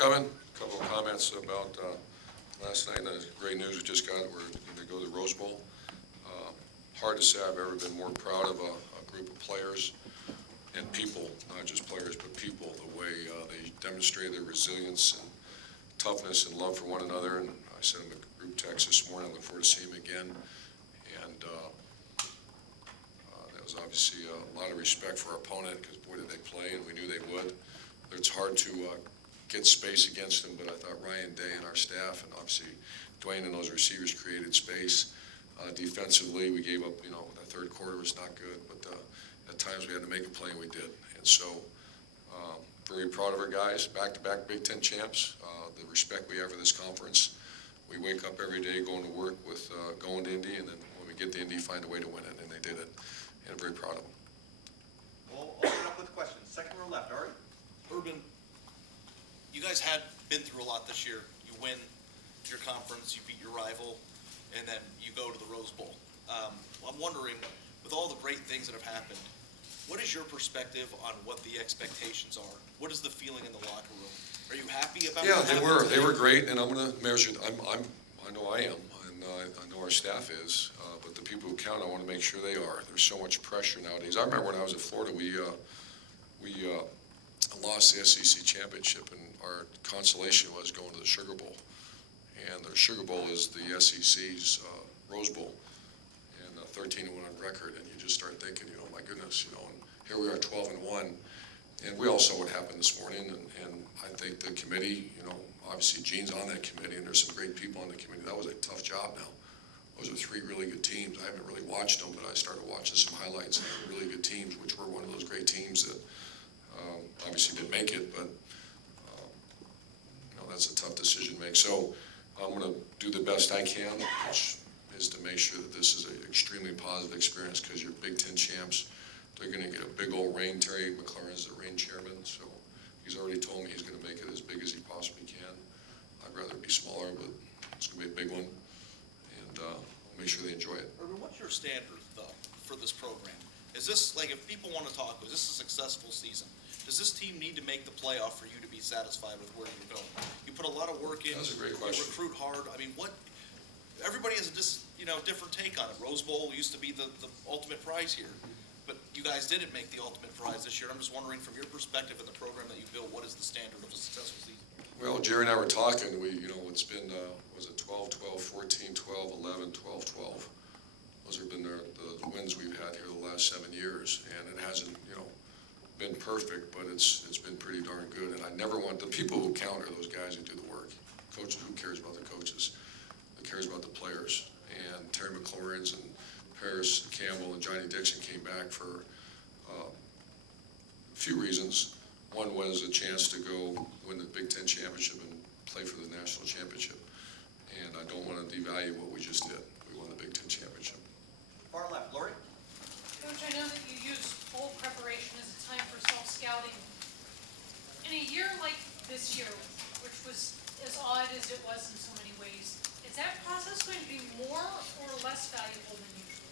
coming. A couple of comments about last night. The great news we just got. We're going to go to the Rose Bowl. Hard to say I've ever been more proud of a group of players and people, not just players, but people, the way they demonstrated their resilience and toughness and love for one another. And I sent them a group text this morning. I look forward to seeing them again. And that was obviously a lot of respect for our opponent because, boy, did they play, and we knew they would. It's hard to get space against them, but I thought Ryan Day and our staff, and obviously Dwayne and those receivers created space. Defensively, we gave up, the third quarter was not good, but at times we had to make a play, and we did. And so, very proud of our guys, back-to-back Big Ten champs, the respect we have for this conference. We wake up every day going to work with going to Indy, and then when we get to Indy, find a way to win it, and they did it. And I'm very proud of them. We'll open up with questions. Second row left, Ari. Urban, you guys had been through a lot this year. You win your conference, you beat your rival, and then you go to the Rose Bowl. I'm wondering, with all the great things that have happened, what is your perspective on what the expectations are? What is the feeling in the locker room? Are you happy about? Yeah, they were great, and I'm going to measure. I know I am, and I know our staff is. But the people who count, I want to make sure they are. There's so much pressure nowadays. I remember when I was at Florida, we lost the SEC championship, and our consolation was going to the Sugar Bowl. And the Sugar Bowl is the SEC's Rose Bowl, and 13-1 on record. And you just start thinking, my goodness, and here we are 12-1. And we all saw what happened this morning, and I think the committee, obviously Gene's on that committee, and there's some great people on the committee. That was a tough job now. Those are three really good teams. I haven't really watched them, but I started watching some highlights, and they were really good teams, which were one of those great teams that obviously didn't make it, but that's a tough decision to make. So I'm going to do the best I can, which is to make sure that this is an extremely positive experience because you're Big Ten champs. They're going to get a big old reign. Terry McLaurin's the reign chairman, so he's already told me he's going to make it as big as he possibly can. I'd rather it be smaller, but it's going to be a big one, and I'll make sure they enjoy it. Urban, what's your standard, though, for this program? Is this, if people want to talk, is this a successful season? Does this team need to make the playoff for you to be satisfied with where you're going? You put a lot of work in. That's a great question. You recruit hard. I mean, everybody has a different take on it. Rose Bowl used to be the ultimate prize here, but you guys didn't make the ultimate prize this year. I'm just wondering, from your perspective in the program that you built, what is the standard of a successful season? Well, Jerry and I were talking. It's been, was it 12, 12, 14, 12, 11, 12, 12. Those have been the wins we've had here the last 7 years, and it hasn't, been perfect, but it's been pretty darn good. And I never want the people who count are those guys who do the work. Coaches, who cares about the coaches? Who cares about the players? And Terry McLaurin's and Paris Campbell and Johnny Dixon came back for a few reasons. One was a chance to go win the Big Ten championship and play for the national championship. And I don't want to devalue what we just did. We won the Big Ten championship. Far left, Lori. Coach, I know that you use bowl preparation as a time for self-scouting. In a year like this year, which was as odd as it was in so many ways, is that process going to be more or less valuable than usual?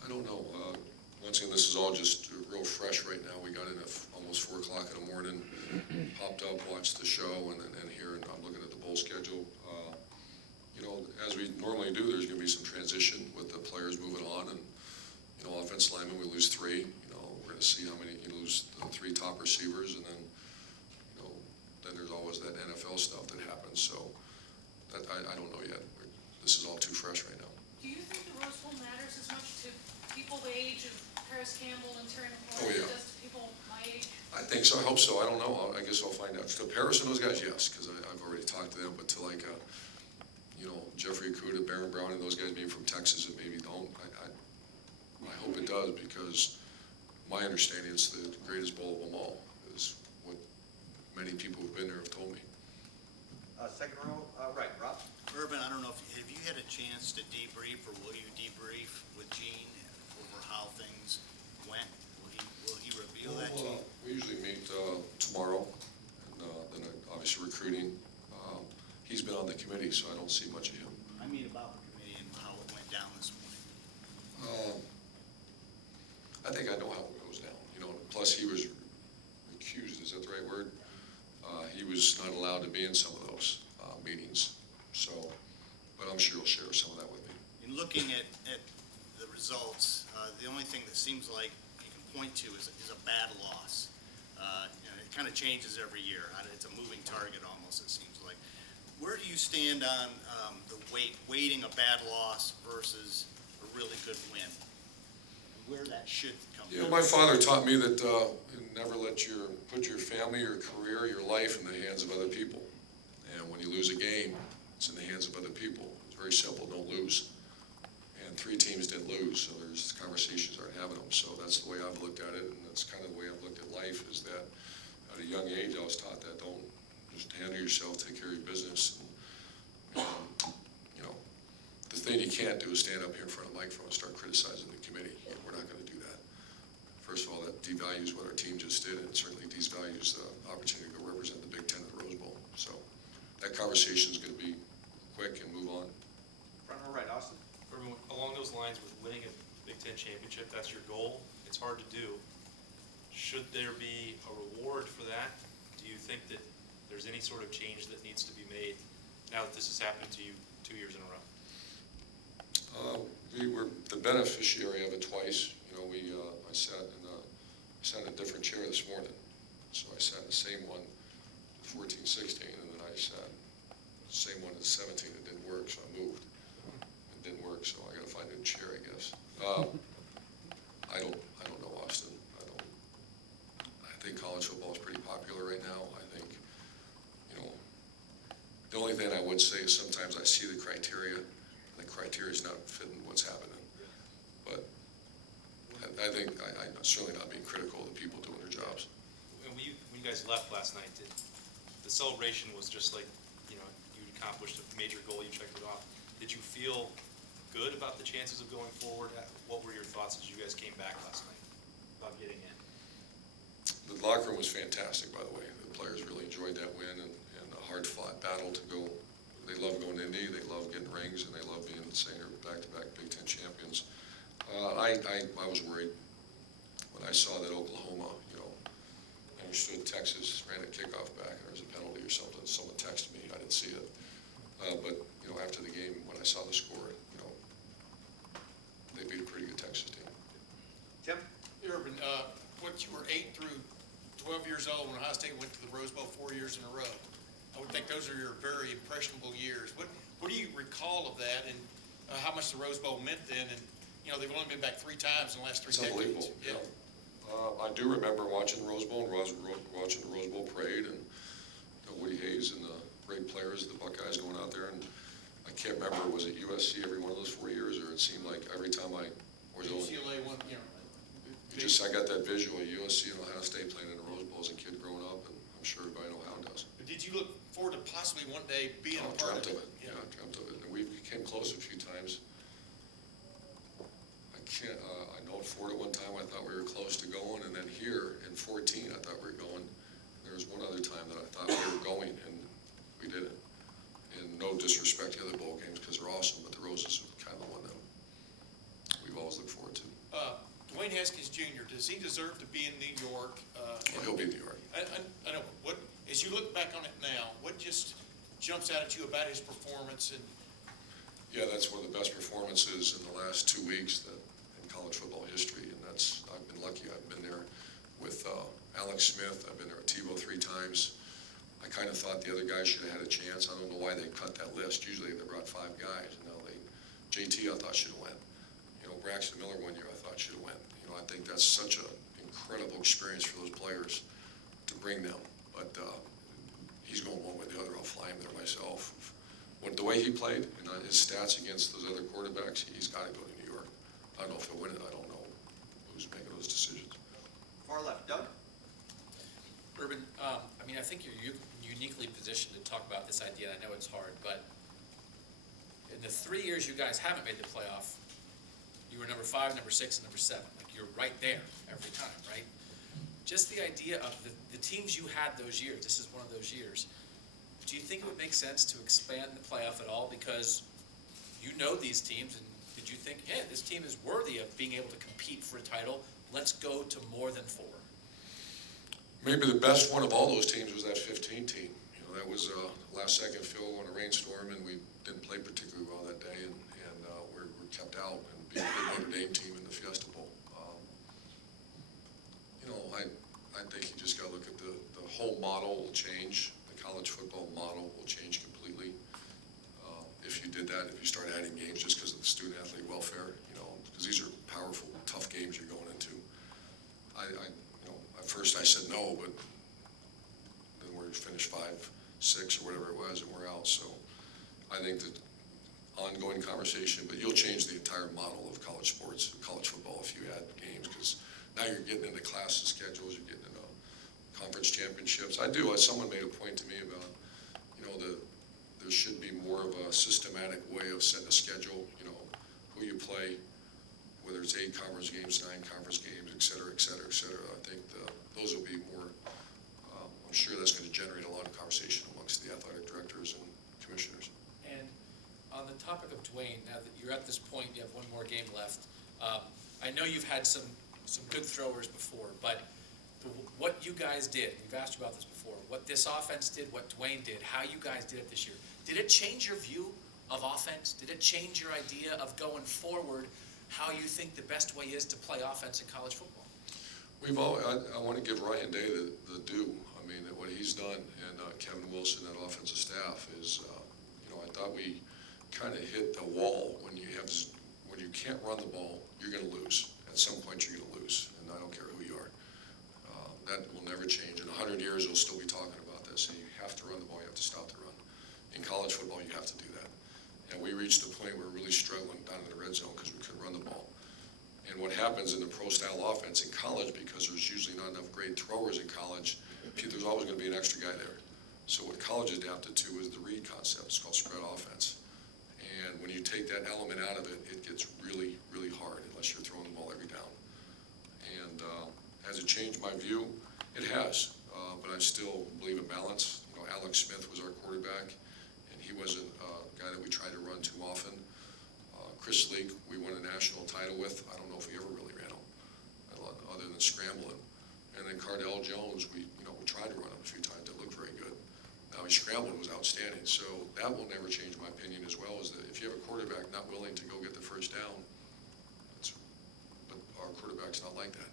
I don't know. Once again, this is all just real fresh right now. We got in at almost 4 o'clock in the morning, popped up, watched the show, and here, and I'm looking at the bowl schedule. As we normally do, there's going to be some transition with the players moving on, and offensive linemen, we lose 3. We're going to see how many you lose the 3 top receivers, and then then there's always that NFL stuff that happens. So that I don't know yet. This is all too fresh right now. Do you think the Rose Bowl matters as much to people the age of Paris Campbell and Terry McLaurin as it does to people my age? I think so. I hope so. I don't know. I guess I'll find out. To Paris and those guys, yes, because I've already talked to them. But to Jeffrey Okudah, Baron Brown, and those guys being from Texas, that maybe don't. I hope it does, because my understanding is the greatest bowl of them all is what many people who've been there have told me. Second row, right, Rob. Urban, I don't know have you had a chance to debrief, or will you debrief with Gene over how things went? Will he reveal that to you? We usually meet tomorrow, and then obviously recruiting. He's been on the committee, so I don't see much of him. I mean about the committee and how it went down this morning. I think I know how it goes down. Plus, he was recused. Is that the right word? He was not allowed to be in some of those meetings. So, but I'm sure he'll share some of that with me. In looking at the results, the only thing that seems like you can point to is a bad loss. It kind of changes every year. It's a moving target almost, it seems like. Where do you stand on the weighting a bad loss versus a really good win? Where that should come from? You know, my father taught me that you never put your family, your career, your life in the hands of other people. And when you lose a game, it's in the hands of other people. It's very simple, don't lose. And 3 teams didn't lose, so there's conversations aren't having them. So that's the way I've looked at it, and that's kind of the way I've looked at life, is that at a young age I was taught that don't just handle yourself, take care of your business. And, you know, the thing you can't do is stand up here in front of the microphone and start criticizing the committee. We're not going to do that. First of all, that devalues what our team just did, and it certainly devalues the opportunity to go represent the Big Ten at the Rose Bowl. So that conversation is going to be quick and move on. Front row right, Austin. Along those lines, with winning a Big Ten championship, that's your goal. It's hard to do. Should there be a reward for that? Do you think that there's any sort of change that needs to be made now that this has happened to you 2 years in a row? We were the beneficiary of it twice. You know, I sat in a different chair this morning. So I sat in the same one, 14, 16, and then I sat the same one at 17. It didn't work, so I moved. It didn't work, so I got to find a new chair, I guess. I don't know, Austin. I think college football is pretty popular right now. I think, you know, the only thing I would say is sometimes I see the criteria, and the criteria is not fitting what's happening. But I think I'm certainly not being critical of the people doing their jobs. And when you guys left last night, the celebration was just like, you know, you accomplished a major goal, you checked it off. Did you feel good about the chances of going forward? What were your thoughts as you guys came back last night about getting in? The locker room was fantastic, by the way. The players really enjoyed that win and a hard-fought battle to go. They love going to Indy, they love getting rings, and they love being saying they're back-to-back Big Ten champions. I was worried when I saw that Oklahoma, you know, understood Texas ran a kickoff back and there was a penalty or something. Someone texted me, I didn't see it. But, you know, after the game, when I saw the score, you know, they beat a pretty good Texas team. Tim? Urban, what you were 8 through 12 years old when Ohio State went to the Rose Bowl 4 years in a row. I would think those are your very impressionable years. What do you recall of that, and how much the Rose Bowl meant then? And you know, they've only been back 3 times in the last 3 It's decades. unbelievable. Yeah. I do remember watching Rose Bowl and watching the Rose Bowl parade, and you know, Woody Hayes and the great players, the Buckeyes going out there. And I can't remember, was it USC every one of those 4 years, or it seemed like every time I was on. UCLA won, you know. I got that visual of USC and Ohio State playing in the Rose Bowl as a kid growing up, and I'm sure everybody knows how it does. But did you look forward to possibly one day being I a part dreamt of of it? it. Yeah, I dreamt of it. And we came close a few times. I know at Ford at one time I thought we were close to going, and then here in 14 I thought we were going. There was one other time that I thought we were going, and we didn't. And no disrespect to the other bowl games because they're awesome, but the Roses are kind of the one that we've always looked forward to. Dwayne Haskins Jr., does he deserve to be in New York? He'll be in New York. I know. What, as you look back on it now, what just jumps out at you about his performance? And Yeah, that's one of the best performances in the last 2 weeks in college football history, and I've been lucky. I've been there with Alex Smith. I've been there with Tebow 3 times. I kind of thought the other guys should have had a chance. I don't know why they cut that list. Usually they brought 5 guys. You know, JT I thought should have went. You know, Braxton Miller one year I thought should have went. You know, I think that's such an incredible experience for those players to bring them. But he's going one way or the other. I'll fly him there myself. The way he played and his stats against those other quarterbacks, he's got to go to New York. I don't know if he'll win it. I don't know who's making those decisions. Far left, Doug? Urban, I mean, I think you're uniquely positioned to talk about this idea. I know it's hard, but in the 3 years you guys haven't made the playoff, you were number 5, number 6, and number 7. Like, you're right there every time, right? Just the idea of the teams you had those years, this is one of those years. Do you think it would make sense to expand the playoff at all? Because you know these teams, and did you think, hey, this team is worthy of being able to compete for a title? Let's go to more than 4. Maybe the best one of all those teams was that 15 team. was a last-second field on a rainstorm, and we didn't play particularly well that day, and we're kept out and beat a good Notre Dame team in the Fiesta Bowl. I think you just got to look at the whole model will change. The college football model will change completely. If you did that, if you start adding games just because of the student-athlete welfare, because these are powerful, tough games you're going into. At first I said no, but then we finished 5-6 or whatever it was, and we're out. So I think that ongoing conversation, but you'll change the entire model of college sports, college football, if you add games, because now you're getting into classes schedules, you're getting into conference championships. Someone made a point to me about, there should be more of a systematic way of setting a schedule, who you play, whether it's 8 conference games, 9 conference games, et cetera, et cetera, et cetera. I think those will be more, I'm sure that's going to generate a lot of conversation amongst the athletic directors and commissioners. And on the topic of Dwayne, now that you're at this point, you have one more game left. I know you've had some good throwers before, but what you guys did, we've asked you about this before, what this offense did, what Dwayne did, how you guys did it this year, did it change your view of offense? Did it change your idea of going forward, how you think the best way is to play offense in college football? I want to give Ryan Day the due. I mean, what he's done, and Kevin Wilson and offensive staff is, I thought we kind of hit the wall when you can't run the ball, you're going to lose. At some point, you're going to lose, and I don't care who you are. That will never change. In 100 years, we'll still be talking about this. And you have to run the ball. You have to stop the run. In college football, you have to do that. And we reached the point where we're really struggling down in the red zone because we couldn't run the ball. And what happens in the pro-style offense in college, because there's usually not enough great throwers in college, there's always going to be an extra guy there. So what college adapted to is the read concept. It's called spread offense. And when you take that element out of it, it gets really, really hard unless you're throwing the ball every down. And has it changed my view? It has, but I still believe in balance. Alex Smith was our quarterback, and he wasn't a guy that we tried to run too often. Chris Leak, we won a national title with. I don't know if we ever really ran him, other than scrambling. And then Cardell Jones, we tried to run him a few times. That looked very good. Now, his scrambling was outstanding, so that will never change my opinion as well, is that if you have a quarterback not willing to go get the first down, but our quarterback's not like that.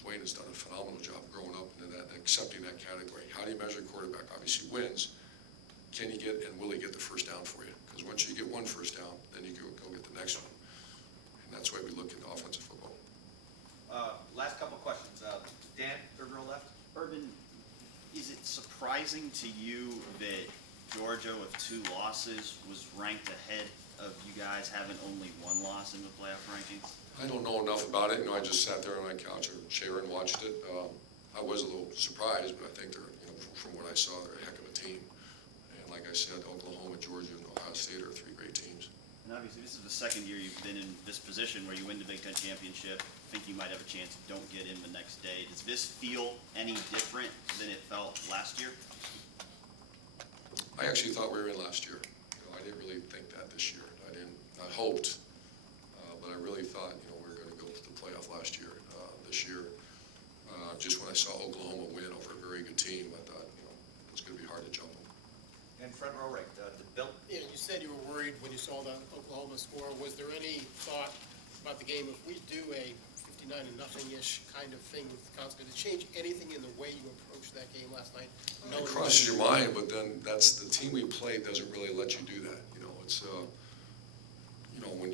Dwayne has done a phenomenal job growing up into that and accepting that category. How do you measure a quarterback? Obviously wins. Can you get and will he get the first down for you? Because once you get one first down, then you go get the next one. And that's why we look into offensive football. Last couple of questions. Dan, third row left. Urban, is it surprising to you that Georgia, with 2 losses, was ranked ahead of you guys having only 1 loss in the playoff rankings? I don't know enough about it. I just sat there on my couch or chair and watched it. I was a little surprised, but I think they're, from what I saw, they're a heck of a team. And like I said, Oklahoma, Georgia, and Ohio State are 3 great teams. And obviously, this is the second year you've been in this position where you win the Big Ten championship, think you might have a chance, don't get in the next day. Does this feel any different than it felt last year? I actually thought we were in last year. I didn't really think that this year. I hoped, but I really thought, we were going to go to the playoff last year. This year, just when I saw Oklahoma win over a very good team, I thought, it's going to be hard to jump them. And front row right. Bill? Yeah, you said you were worried when you saw the Oklahoma score. Was there any thought about the game, if we do a 59-0-ish kind of thing with Wisconsin, did it change anything in the way you approached that game last night? It crosses your mind, but then that's the team we played doesn't really let you do that. It's when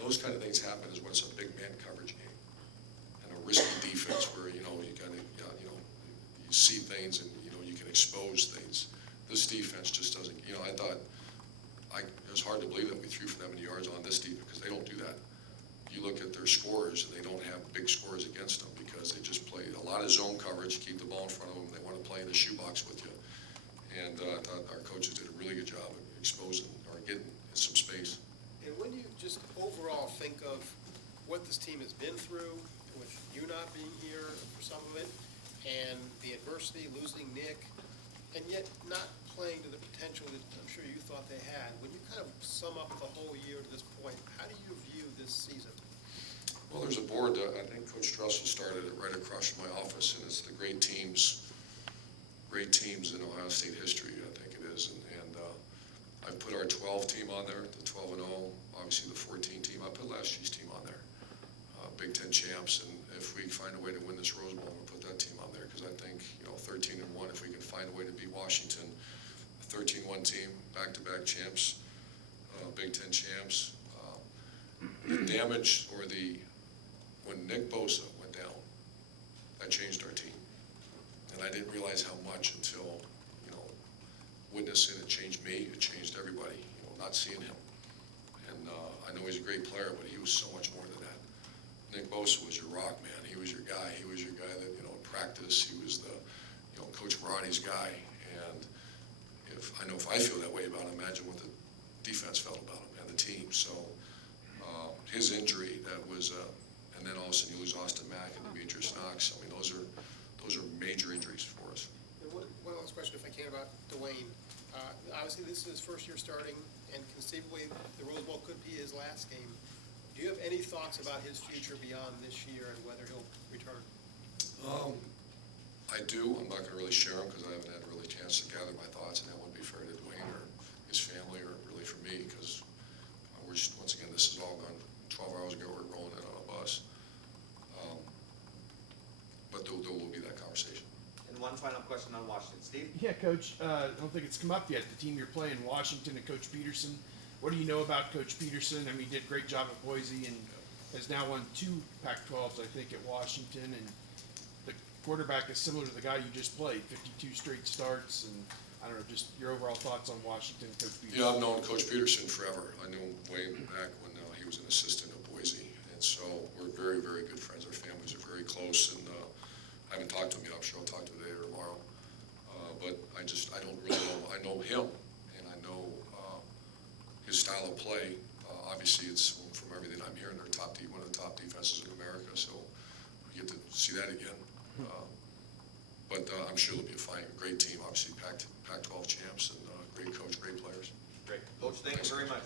those kind of things happen is when it's a big man coverage game and a risky defense where you see things and you can expose things. This defense just doesn't. I thought it was hard to believe that we threw for that many yards on this defense because they don't do that. You look at their scores and they don't have big scores against them because they just play a lot of zone coverage, keep the ball in front of them. They want to play in the shoebox with you. And I thought our coaches did a really good job of exposing or getting some space. And when you just overall think of what this team has been through, with you not being here for some of it, and the adversity, losing Nick, and yet not playing to the potential that I'm sure you thought they had, when you kind of sum up the whole year to this point, how do you view this season? Well, there's a board that I think Coach Trussell started it right across from my office, and it's the great teams in Ohio State history. I think it 12 team on there, the 12-0, obviously the 14 team. I put last year's team on there. Big Ten champs, and if we find a way to win this Rose Bowl, we'll put that team on there, because I think, 13-1, if we can find a way to beat Washington, a 13-1 team, back-to-back champs, Big Ten champs. The damage when Nick Bosa went down, that changed our team. And I didn't realize how much until, witnessing it changed me, it changed everybody, not seeing him. And I know he's a great player, but he was so much more than that. Nick Bosa was your rock, man. He was your guy. He was your guy that, in practice, he was the, Coach Maroney's guy. And if I feel that way about him, imagine what the defense felt about him and the team. So his injury, that was, and then all of a sudden you lose Austin Mack and Demetrius Knox. I mean, those are major injuries for us. One last question, if I can, about Dwayne. Obviously, this is his first year starting, and conceivably, the Rose Bowl could be his last game. Do you have any thoughts about his future beyond this year and whether he'll return? I do. I'm not going to really share them because I haven't had really a chance to gather my thoughts, and that wouldn't be fair to Dwayne or his family or really for me, because once again, this is all gone 12 hours ago. We're rolling in on a bus. But there will be that conversation. And one final question on Washington. Steve? Yeah, Coach, I don't think it's come up yet. The team you're playing, Washington and Coach Peterson. What do you know about Coach Peterson? I mean, he did a great job at Boise and has now won 2 Pac-12s, I think, at Washington. And the quarterback is similar to the guy you just played, 52 straight starts. And I don't know, just your overall thoughts on Washington, Coach Peterson. Yeah, I've known Coach Peterson forever. I knew him way back when he was an assistant at Boise. And so we're very, very good friends. Our families are very close. And I haven't talked to him yet. I'm sure I'll talk to him today or tomorrow. But I don't really know. I know him, and I know his style of play. Obviously, it's from everything I'm hearing, they're one of the top defenses in America, so we get to see that again. But I'm sure they'll be a great team. Obviously, Pac-12 champs and great coach, great players. Great. Coach, thank you very much.